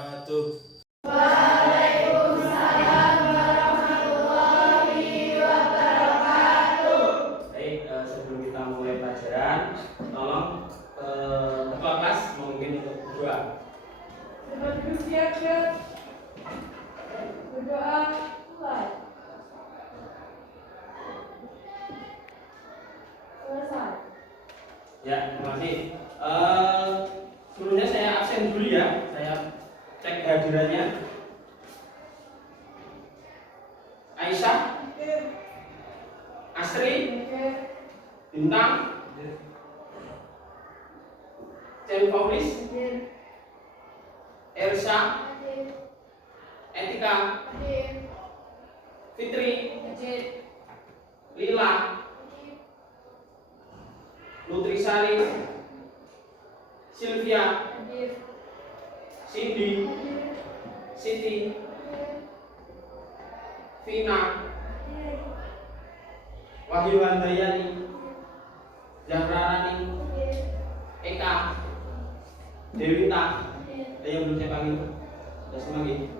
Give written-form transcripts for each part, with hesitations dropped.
wabarakatuh. Waalaikumsalam warahmatullahi wabarakatuh. Baik, sebelum kita mulai pelajaran, tolong ketua kelas mungkin untuk berdoa. Sebelum siaga berdoa mulai. Selesai. Ya, terima kasih. Sebelumnya saya absen dulu ya. Saya cek kehadirannya. Aisyah, Asri, Bintang, Cem Paulis, Ersa, Etika, Fitri, Lila, Nutrisari, Sylvia, Cindy, Siti, Vina, Wahyu Handayani, Zahrarani, Eka, Dewita. Ada yang belum saya panggil? Sudah semua gitu.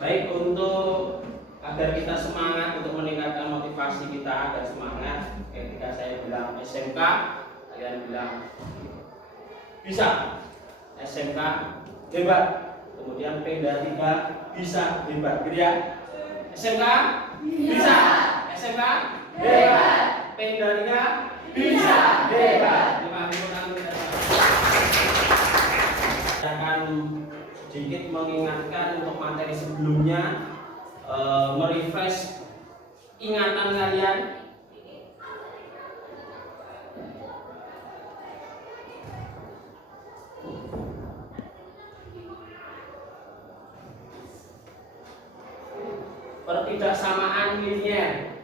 Baik, untuk agar kita semangat untuk meningkatkan motivasi kita agar semangat, ketika saya bilang SMK, kalian bilang bisa. SMK hebat. Kemudian P dan 3 bisa hebat. Gitu ya. SMK bisa. SMK hebat. P dan 3 bisa hebat. Saya akan sedikit mengingatkan untuk materi sebelumnya, merefresh ingatan kalian. Pertidaksamaan linier.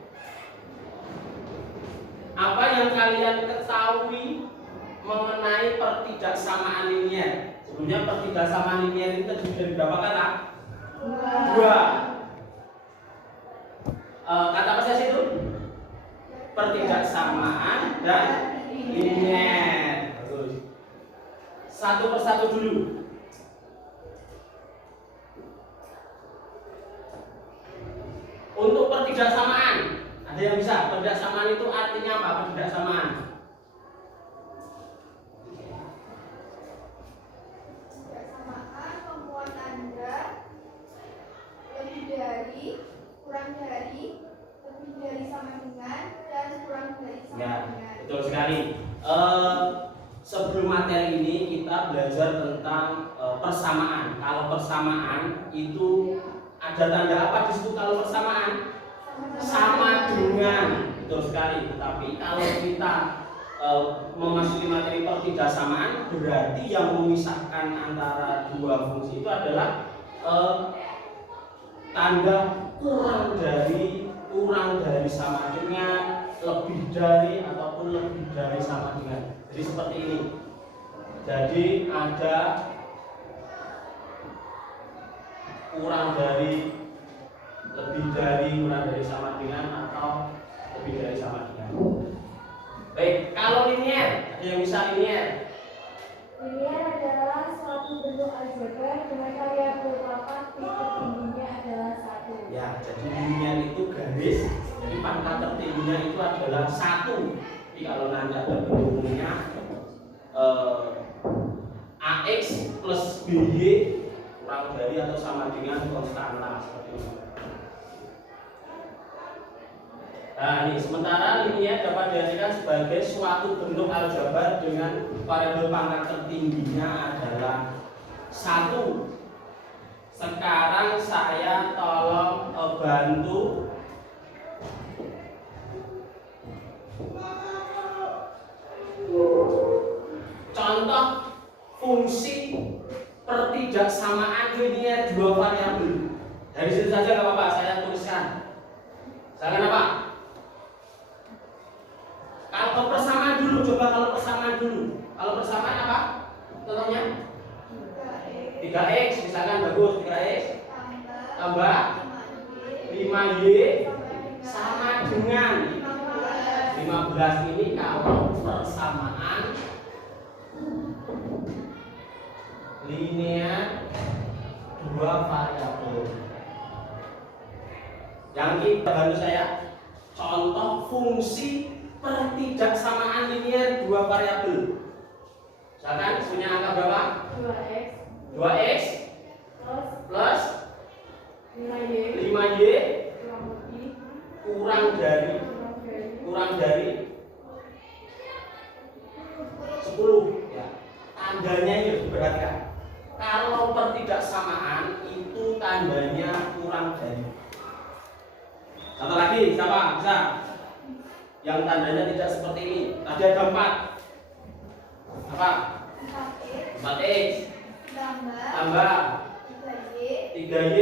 Apa yang kalian ketahui mengenai pertidaksamaan linier? Sebelumnya pertidaksamaan linier itu terdiri dari berapa kata? Dua. Kata apa saja itu? Pertidaksamaan dan linier. Bagus. Satu persatu dulu. Untuk pertidaksamaan, ada yang bisa? Pertidaksamaan itu artinya apa? Pertidaksamaan. Pertidaksamaan membuat Anda lebih dari, kurang dari, lebih dari sama dengan, dan kurang dari sama dengan. Betul sekali. Sebelum materi ini kita belajar tentang persamaan. Kalau persamaan itu ada tanda apa di situ kalau persamaan? Sama dengan. Betul sekali. Tetapi kalau kita memasuki materi pertidaksamaan, berarti yang memisahkan antara dua fungsi itu adalah tanda kurang dari sama dengan, lebih dari, ataupun lebih dari sama dengan. Jadi seperti ini. Jadi ada kurang dari, lebih dari, kurang dari sama dengan, atau lebih dari sama dengan. Baik, kalau linier, ada yang bisa linier? Linier adalah suatu bentuk aljabar dengan variabel papan titik tingginya adalah 1. Ya, jadi linier itu garis, jadi pangkat tertingginya itu adalah 1. Jadi kalau nanti ada bentuknya AX plus BY kurang dari atau sama dengan konstanta seperti itu. Nah, ini sementara linier dapat diartikan sebagai suatu bentuk aljabar dengan variabel pangkat tertingginya adalah 1. Sekarang saya tolong bantu contoh fungsi pertidaksamaan linier dua variabel. Dari situ saja nggak apa-apa, saya tuliskan. Misalkan apa? Kalau persamaan dulu, coba kalau persamaan dulu. Kalau persamaan apa? Contohnya 3x, misalkan bagus 3x tambah 5y sama dengan 15. Ini kalau persamaan lagi, bantu saya. Contoh fungsi pertidaksamaan linier dua variabel. Misalkan punya angka berapa? 2x 2x plus 5y 5y kurang lebih kurang dari 10 ya. Tandanya ini harus diperhatikan. Kalau pertidaksamaan itu tandanya kurang dari. Satu lagi, siapa? Bisa? Yang tandanya tidak seperti ini. Tadi ada 4. Apa? 4x tambah 3y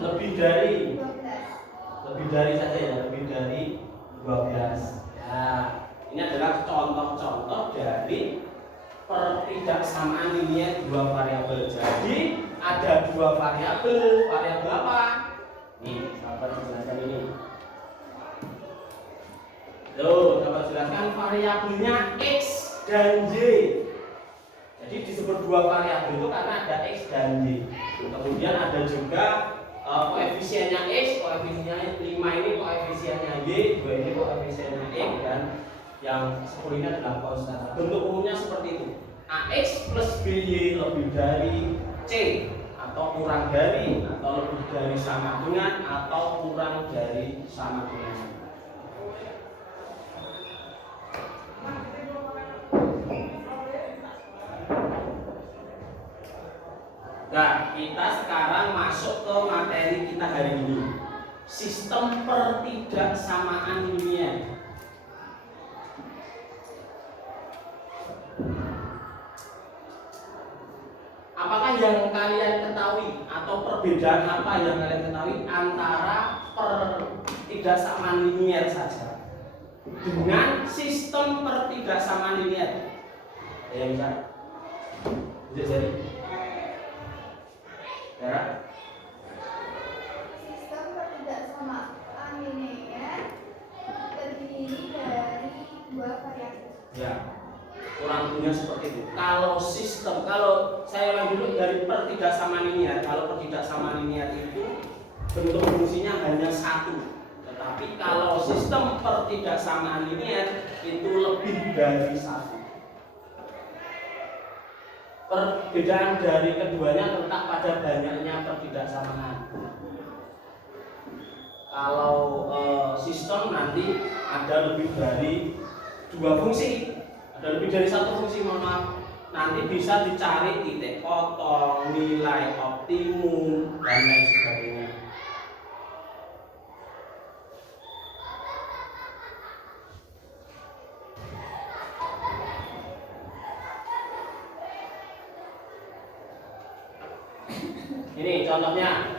lebih dari saja ya, lebih dari 12. Ya, ini adalah contoh-contoh dari pertidaksamaan linier dua variabel. Jadi ada dua variabel. Variabel apa? Nih, sahabat jelaskan ini. Tuh, dapat jelaskan variabelnya x dan y. Jadi disebut dua variabel itu karena ada x dan y. Kemudian ada juga koefisiennya x, koefisiennya 5 ini koefisiennya y, 2 ini koefisiennya x, dan yang 10 ini adalah konstan. Bentuk umumnya seperti itu. Ax plus by lebih dari c, atau kurang dari, atau lebih dari sama dengan, atau kurang dari sama dengan. Nah, kita sekarang masuk ke materi kita hari ini. Sistem pertidaksamaan linier. Apakah yang kalian ketahui atau perbedaan apa yang kalian ketahui antara pertidaksamaan linier saja dengan sistem pertidaksamaan linier? Ya, bisa. Jadi ya. Sistem pertidaksamaan linier terdiri dari dua variabel. Ya, kurang lebihnya seperti itu. Kalau saya ulang dulu dari pertidaksamaan linier. Kalau pertidaksamaan linier itu bentuk fungsinya hanya satu. Tetapi kalau sistem pertidaksamaan linier itu lebih dari satu. Perbedaan dari keduanya terletak pada banyaknya pertidaksamaan. Kalau sistem nanti ada lebih dari dua fungsi, ada lebih dari satu fungsi, mohon maaf. Nanti bisa dicari titik potong, nilai optimum, dan lain sebagainya. Ini contohnya.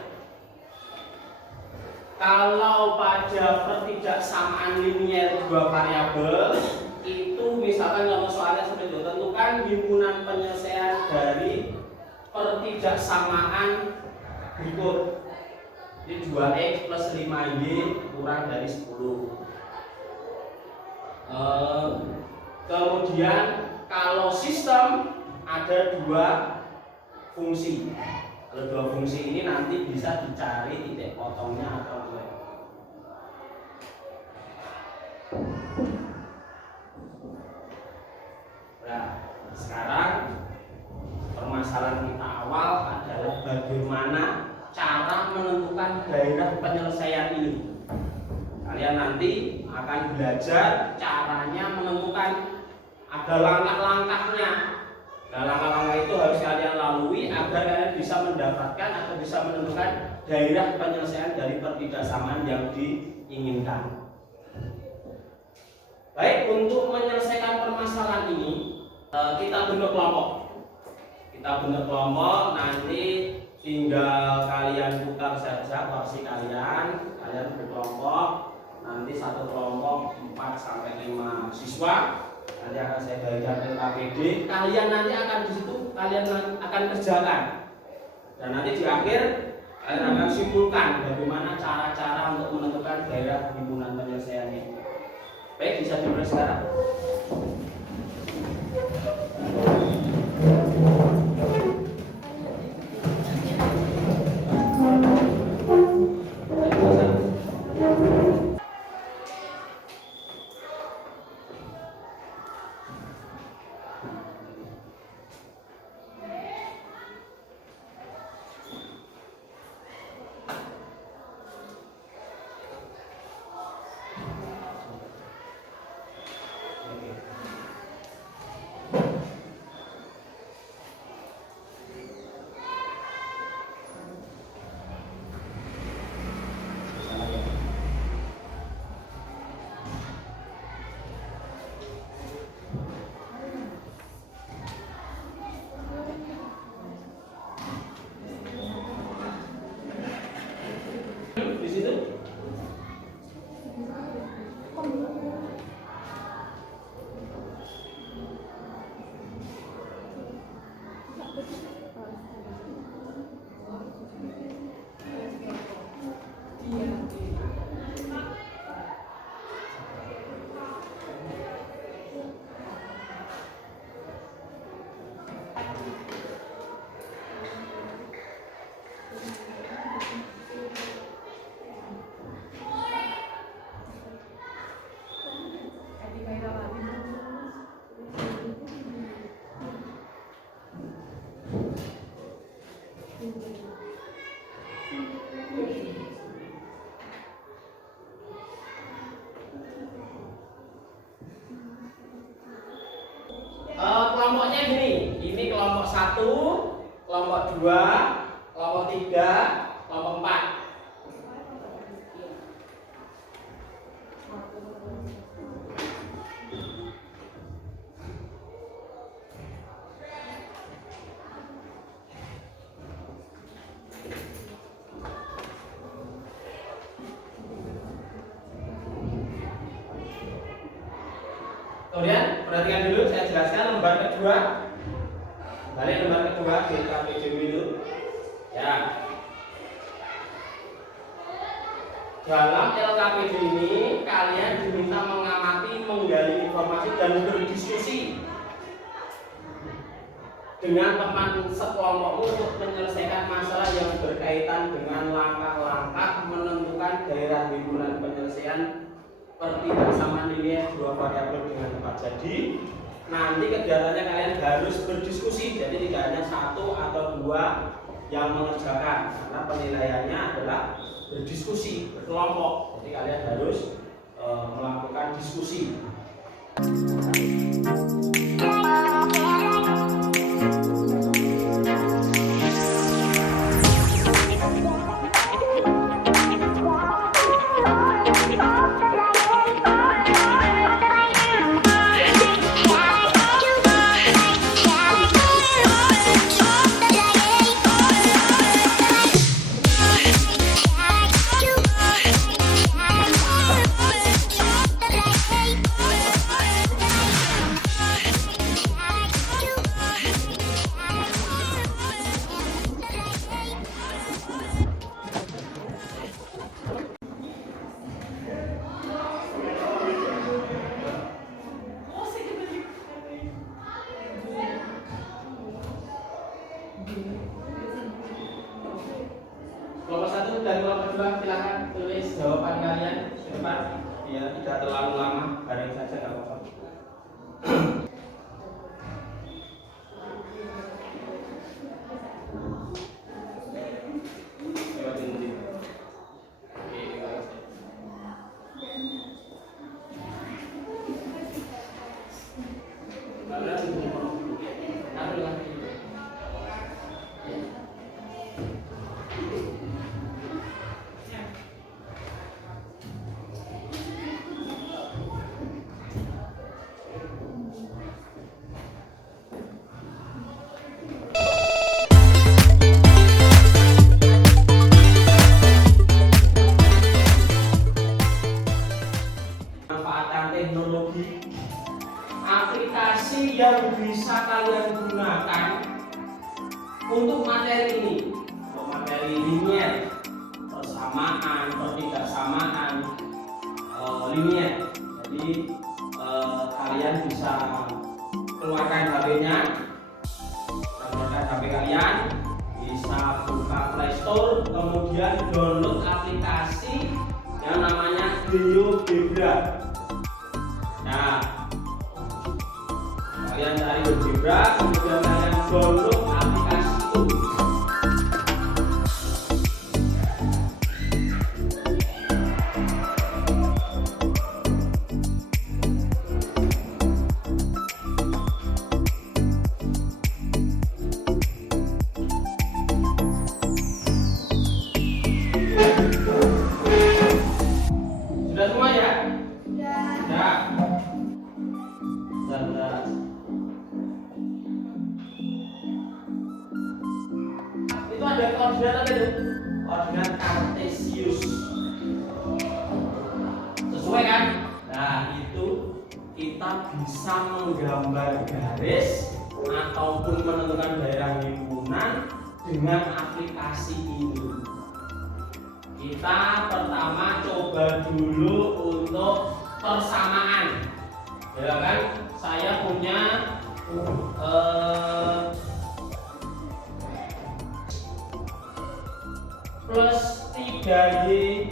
Kalau pada pertidaksamaan linier dua variabel itu misalkan kalau soalnya sudah ditentukan himpunan penyelesaian dari pertidaksamaan berikut. Ini 2x plus 5y kurang dari 10. Kemudian kalau sistem ada dua fungsi. Kalau dua fungsi ini nanti bisa dicari titik potongnya atau enggak. Nah, sekarang permasalahan kita awal adalah bagaimana cara menentukan daerah penyelesaian ini. Kalian nanti akan belajar caranya menentukan, ada langkah-langkahnya. Nah, langkah-langkah itu harus kalian lalui agar kalian bisa mendapatkan atau bisa menentukan daerah penyelesaian dari pertidaksamaan yang diinginkan. Baik, untuk menyelesaikan permasalahan ini kita bentuk kelompok. Kita bentuk kelompok, nanti tinggal kalian putar saja porsi kalian bentuk kelompok. Nanti satu kelompok 4 sampai 5 siswa. Nanti akan saya bagikan ke KPD. Kalian nanti akan di situ kalian akan kerjakan. Dan nanti di akhir kalian akan simpulkan bagaimana cara-cara untuk menentukan daerah himpunan penyelesaian ini. Baik, bisa dimulai sekarang. Kelompoknya gini, ini kelompok 1, kelompok 2, kelompok 3, kelompok 4. Kemudian perhatikan dulu, saya jelaskan lembar kedua. Balik lembar kedua di KPJ dulu. Ya. Dalam LKPD ini kalian diminta mengamati, menggali informasi dan berdiskusi dengan teman sekelompokmu untuk menyelesaikan masalah yang berkaitan dengan langkah-langkah menentukan daerah himpunan penyelesaian pertidaksamaan linear dua variabel dengan tepat. Jadi nanti kegiatannya kalian harus berdiskusi, jadi tidak hanya 1 atau 2 yang mengerjakan, karena penilaiannya adalah berdiskusi, berkelompok. Jadi kalian harus melakukan diskusi. Kelompok 1 dan kelompok 2 silakan tulis jawaban kalian di depan. Ya, tidak terlalu lama, bareng saja nggak apa-apa. Teknologi aplikasi yang bisa kalian gunakan untuk materi ini, untuk materi linear, persamaan, pertidaksamaan, linear. Jadi kalian bisa keluarkan HP-nya, keluarkan HP kalian, bisa buka Play Store, kemudian download aplikasi yang namanya GeoGebra. Nah, kalian cari GeoGebra, kemudian kalian download aplikasi itu. Sudah semua ya? Sudah. Itu ada koordinat apa itu? Koordinat kartesius. Sesuai kan? Nah, itu kita bisa menggambar garis ataupun menentukan daerah himpunan dengan aplikasi ini. Kita pertama coba dulu untuk persamaan. Ya kan? Saya punya plus 3Y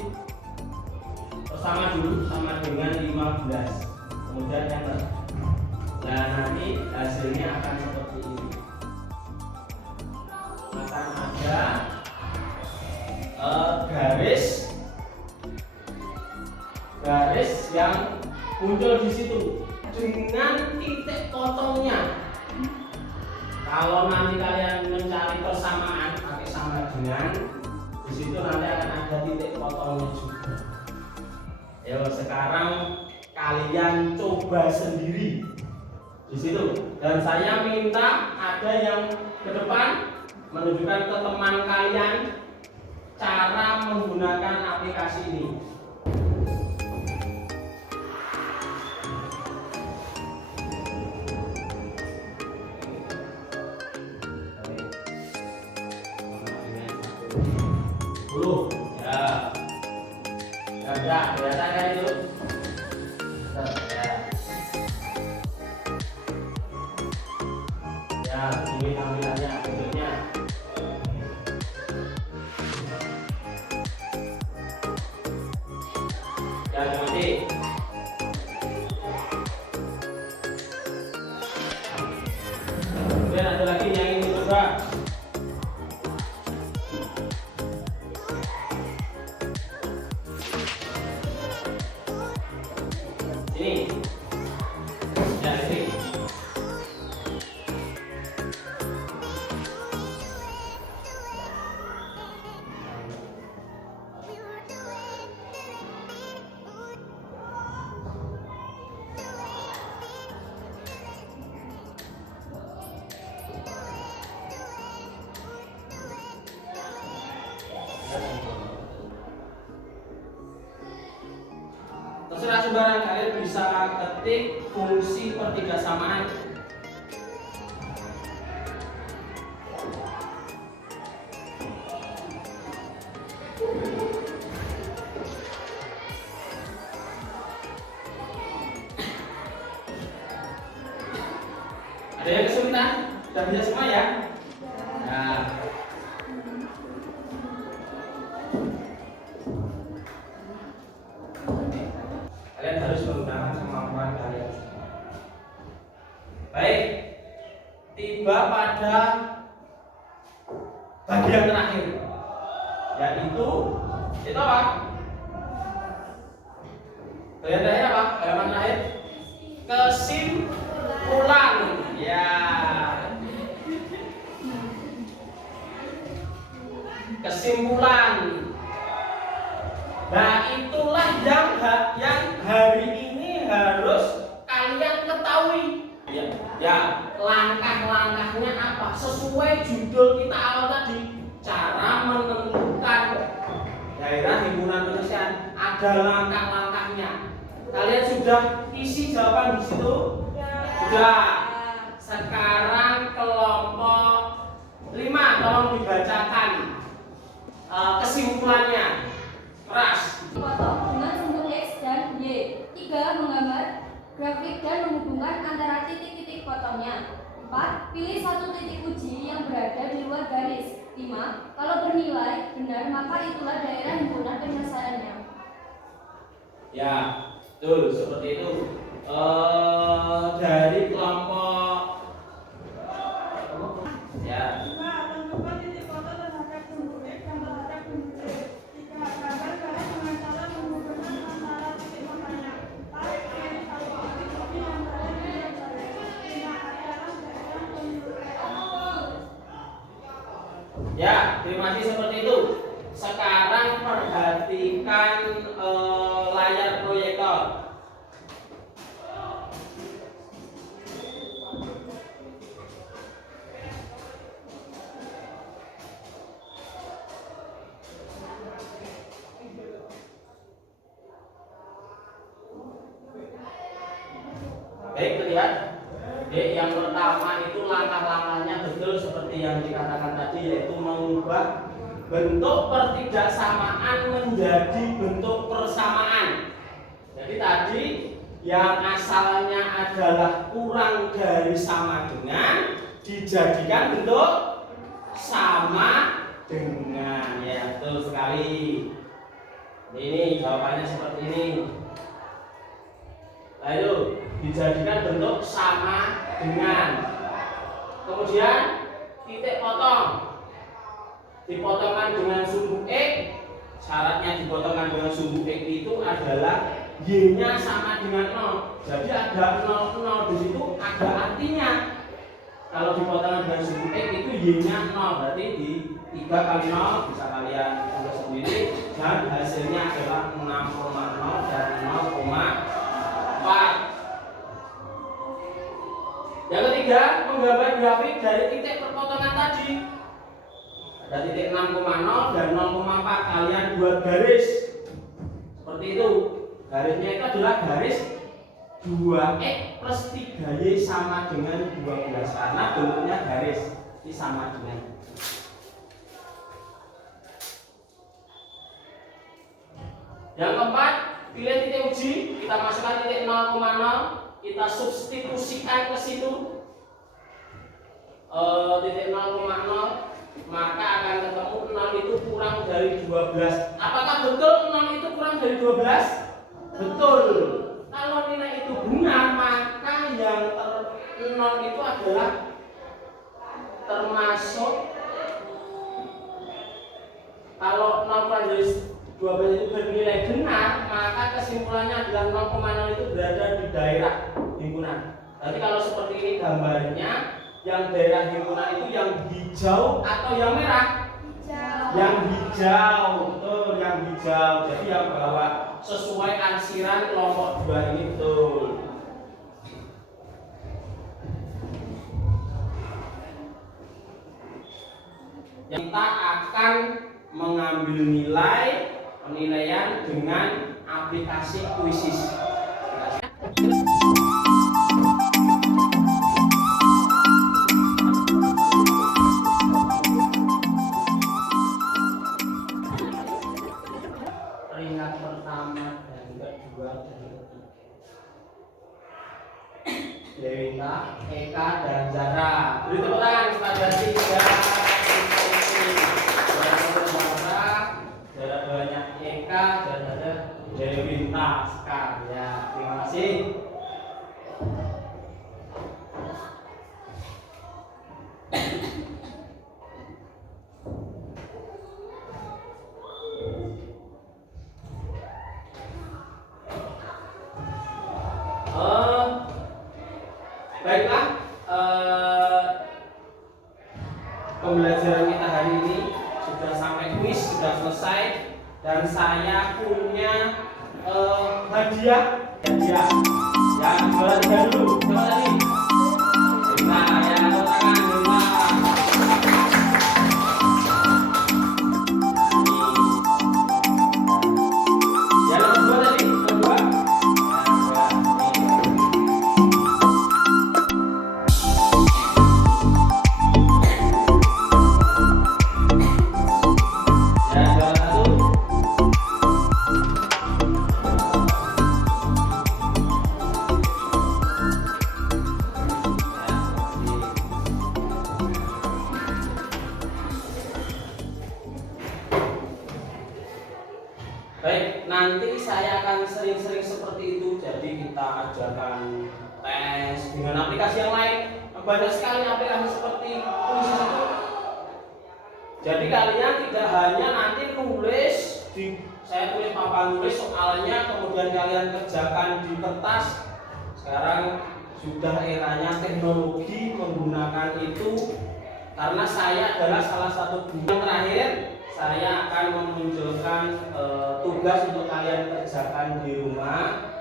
bersama dulu sama dengan 15. Kemudian enter. Nah, nanti hasilnya akan seperti ini. muncul di situ dengan titik potongnya. Kalau nanti kalian mencari persamaan pakai sama dengan, di situ nanti akan ada titik potongnya juga. Ya, sekarang kalian coba sendiri di situ. Dan saya minta ada yang ke depan menunjukkan ke teman kalian cara menggunakan aplikasi ini. Ya, ya, kelihatan kan itu? Ya, ini tampilannya, bentuknya. Ya, nanti. Kemudian ada lagi yang ingin coba. Ini. Ya, ini. Terserah sembarang, kalian bisa ketik fungsi pertigasamaan. Ada yang kesulitan? Sudah bisa semua ya? Nah. Kalian harus menggunakan kemampuan kalian. Baik, tiba pada bagian terakhir, yaitu apa? Bagian terakhir apa? Halaman terakhir, kesimpulan. Ya, kesimpulan. Nah, itulah yang hari ini harus kalian ketahui. Ya, langkah-langkahnya apa? Sesuai judul kita awal tadi, cara menentukan daerah himpunan penyelesaian. Ada langkah-langkahnya. Kalian sudah isi jawaban di situ? Sudah. Sekarang kelompok 5 tolong dibacakan kesimpulannya. Keras. Potong dengan sumbu X dan Y. 3. Menggambar grafik dan menghubungkan antara titik-titik potongnya. 4. Pilih satu titik uji yang berada di luar garis. 5. Kalau bernilai benar, maka itulah daerah himpunan penyelesaiannya. Ya, betul seperti itu. Dari kelompok ya. Ya, terima kasih seperti itu. Sekarang perhatikan layar proyektor. Baik, terlihat. Yang pertama itu langkah-langkahnya betul seperti yang dikatakan tadi, yaitu mengubah bentuk pertidaksamaan menjadi bentuk persamaan. Jadi tadi yang asalnya adalah kurang dari sama dengan dijadikan bentuk sama dengan. Ya, betul sekali. Ini jawabannya seperti ini. Lalu dijadikan bentuk sama dengan. Kemudian titik potong dipotongkan dengan sumbu X. Syaratnya dipotongkan dengan sumbu X itu adalah Y-nya sama dengan 0. Jadi ada 0 di situ, ada artinya. Kalau dipotong dengan sudut X itu Y-nya 0, berarti di 3 kali 0 bisa kalian tulis sendiri, dan hasilnya adalah 6,0 dan 0,4. Yang ketiga, menggambar grafik dari titik perpotongan tadi. Ada titik 6,0 dan 0,4, kalian buat garis seperti itu. Garisnya itu adalah garis 2x plus 3y sama dengan 12, karena bentuknya garis ini sama dengan. Yang keempat, pilih titik uji, kita masukkan titik 0,0, kita substitusikan ke situ titik 0,0, maka akan ketemu 0 itu kurang dari 12. Apakah betul 0 itu kurang dari 12? Betul. Kalau nilai itu benar, maka yang 0 itu adalah termasuk, kalau 0 kurang dari 12 itu bernilai benar, maka kesimpulannya adalah 0,0 itu berada di daerah himpunan. Nanti kalau seperti ini gambarnya, yang daerah himpunan itu yang hijau atau yang merah? Yang hijau, betul, yang hijau. Jadi yang bawah sesuai ansiran kelompok 2 ini, betul. Kita akan mengambil nilai penilaian dengan aplikasi Quizzes. Peringkat pertama dan kedua dan ketiga. Dewita, Eka, dan Zara. Beri tepuk tangan kepada 3. Zara banyak, Eka, dan ada Dewita sekar. Ya, terima kasih. Baiklah, pembelajaran kita hari ini sudah sampai kuis, sudah selesai, dan saya punya hadiah. Ya, jualan dulu. Coba tadi. Nah, ya, tangan, ya, nomor 2 tadi, nomor 2. Baik, nanti saya akan sering-sering seperti itu. Jadi kita ajarkan tes dengan aplikasi yang lain. Banyak sekali aplikasi seperti Quizzes itu. Jadi kalian tidak hanya nanti nulis saya tulis papan tulis soalnya, kemudian kalian kerjakan di kertas. Sekarang sudah eranya teknologi menggunakan itu. Karena saya adalah salah satu guru yang terakhir, saya akan memunculkan tugas untuk kalian kerjakan di rumah.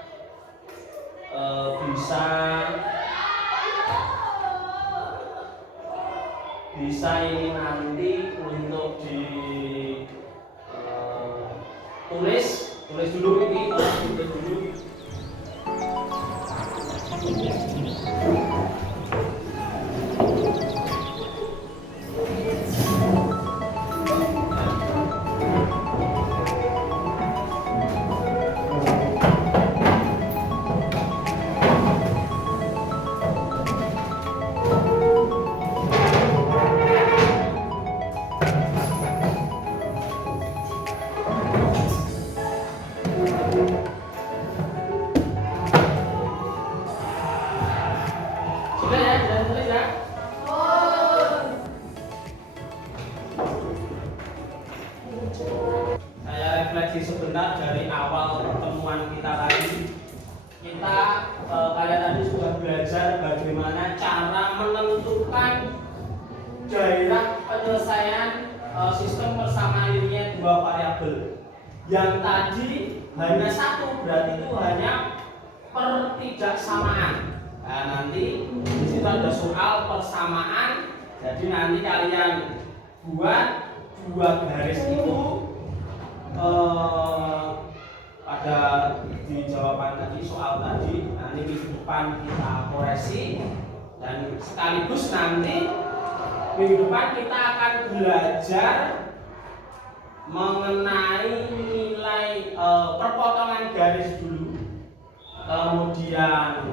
Bisa ini nanti untuk tulis dulu ini, tulis dulu. Saya refleksi sebentar dari awal pertemuan kita tadi. gairah penyelesaian sistem persamaan linear dua variabel. Yang tadi hanya satu, berarti itu hanya pertidaksamaan. Nah, nanti di situ ada soal persamaan. Jadi nanti kalian buat dua garis itu pada di jawaban tadi, soal tadi. Nanti minggu depan kita koreksi, dan sekaligus nanti minggu depan kita akan belajar mengenai nilai perpotongan garis dulu, kemudian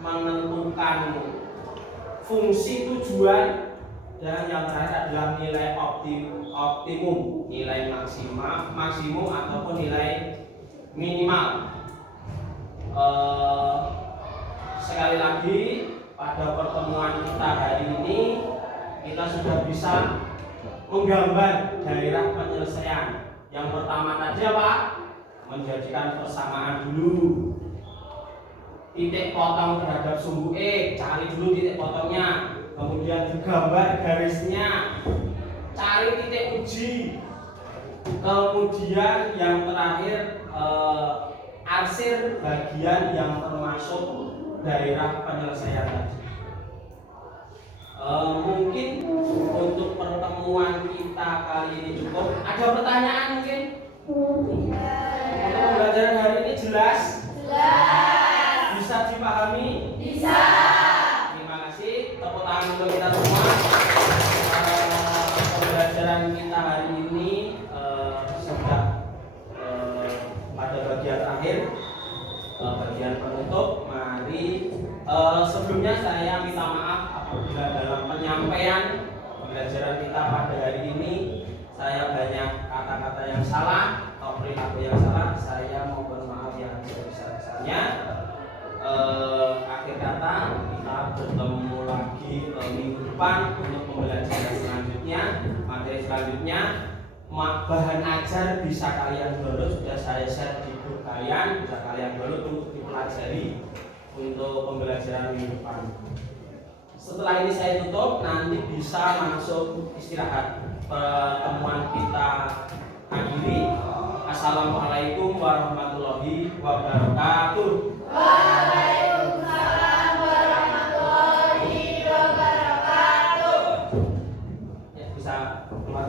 menentukan fungsi tujuan, dan yang terakhir adalah nilai optimum, nilai maksimum ataupun nilai minimal. Sekali lagi, pada pertemuan kita hari ini kita sudah bisa menggambar daerah penyelesaian. Yang pertama tadi apa? Menjadikan persamaan dulu. Titik potong terhadap sumbu E, cari dulu titik potongnya. Kemudian digambar garisnya, cari titik uji. Kemudian yang terakhir arsir bagian yang termasuk daerah penyelesaian tadi. Mungkin untuk pertemuan kita kali ini cukup. Ada pertanyaan mungkin? Untuk pembelajaran hari ini jelas? Jelas. Bisa dipahami? Bisa. Terima kasih. Tepuk tangan untuk kita semua. Pembelajaran kita hari ini sudah pada bagian akhir, bagian penutup. Mari sebelumnya saya minta maaf apabila dalam penyampaian pembelajaran kita pada hari ini saya banyak kata-kata yang salah atau perilaku yang salah. Saya mohon maaf yang sebesar-besarnya. Akhir kata, kita bertemu lagi minggu depan untuk pembelajaran selanjutnya, materi selanjutnya. Bahan ajar bisa kalian download, sudah saya share di grup kalian, bisa kalian download untuk dipelajari untuk pembelajaran minggu depan. Setelah ini saya tutup, nanti bisa langsung istirahat. Pertemuan kita akhiri. Assalamualaikum warahmatullahi wabarakatuh. Waalaikumsalam warahmatullahi wabarakatuh. Ya, bisa keluar.